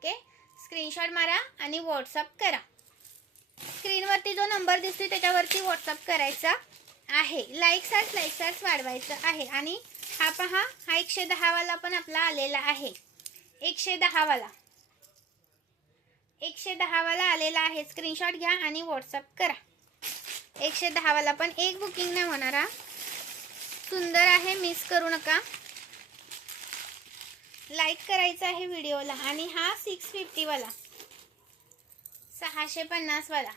Okay, screenshot मारा आणि WhatsApp करा. स्क्रीनवरती जो नंबर दिसतोय त्याच्यावरती व्हॉट्सअप करायचा आहे. लाईक्स वाढवायचं आहे. आणि हा पहा, हा 110 वाला पण आपला आलेला आहे. 110 वाला आलेला आहे. स्क्रीनशॉट घ्या आणि व्हॉट्सअप करा. 110 वाला पण एक बुकिंग नाही होणार हा. सुंदर आहे, मिस करू नका. लाईक करायचं आहे व्हिडिओला. आणि हा 650 वाला, 650 वाला,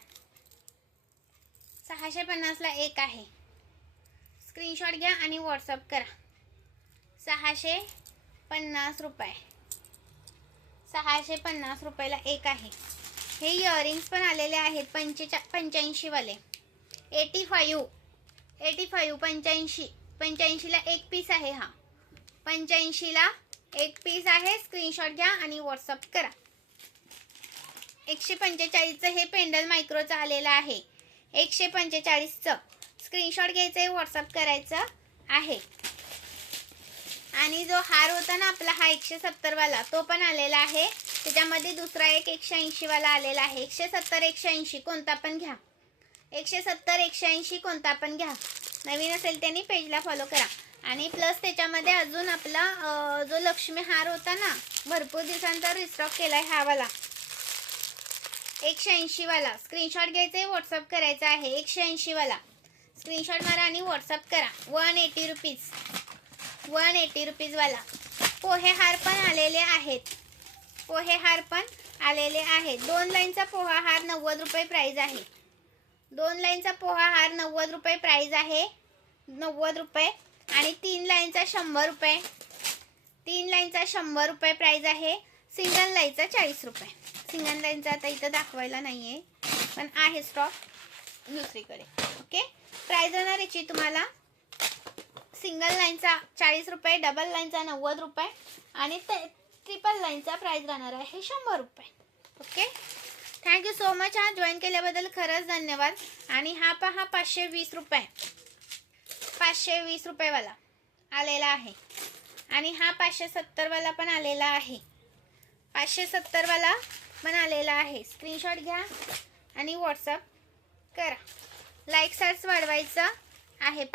650 ला एक आहे. स्क्रीनशॉट घ्या आणि व्हॉट्सअप करा. 650 रुपये, 650 रुपयाला एक आहे. हे इयरिंग्स पण आलेले आहेत 85 वाले. 85 85 ला एक पीस आहे. हा 85 ला एक पीस आहे. स्क्रीनशॉट घ्या आणि व्हॉट्सअप करा. 145चं हे पेंडल मायक्रोचं आलेलं आहे. 145चं स्क्रीनशॉट घ्यायचं आहे, व्हॉट्सअप करायचं आहे. आणि जो हार होता ना आपला, हा 170 वाला, तो पण आलेला आहे. त्याच्यामध्ये दुसरा एक 180 वाला आलेला आहे. 170 180 कोणता पण घ्या. 170 180 कोणता पण घ्या. नवीन असेल त्यांनी पेजला फॉलो करा. आणि प्लस त्याच्यामध्ये अजून आपला जो लक्ष्मी हार होता ना, भरपूर दिवसांचा रिस्टॉक केलाय हा वाला 180 वाला. स्क्रीनशॉट घ्यायचे, व्हॉट्सअप करायचा आहे. 180 वाला स्क्रीनशॉट मारा आणि व्हॉट्सअप करा. 180 रुपीज, 180 रुपीज वाला. पोहे हार पण आलेले आहेत. पोहे हार पण आलेले आहेत. 2 लाईनचा पोहा हार 90 रुपये प्राइस आहे. 2 लाईनचा पोहा हार 90 रुपये प्राइस आहे. 90 रुपये. आणि 3 लाईनचा 100 रुपये. 3 लाईनचा 100 रुपये प्राइस आहे. सिंगल लाईनचा 40 रुपये. सिंगल लाईनचा आता इथं दाखवायला नाहीये, पण आहे स्टॉक दुसरीकडे. ओके, प्राइस राहणार याची तुम्हाला सिंगल लाईनचा 40 रुपये, डबल लाईनचा 90 रुपये आणि ट्रिपल लाईनचा प्राइस राहणार आहे 100 रुपये. Okay, thank you so much. हा जॉईन केल्याबद्दल खरंच धन्यवाद. आणि हा पहा 520 रुपये, 520 रुपयेवाला आलेला आहे. आणि हा 570 वाला पण आलेला आहे. 570 वाला पण आलेला आहे. स्क्रीनशॉट घ्या आणि व्हॉट्सअप करा. लाईक्स वाढवायचं आहे.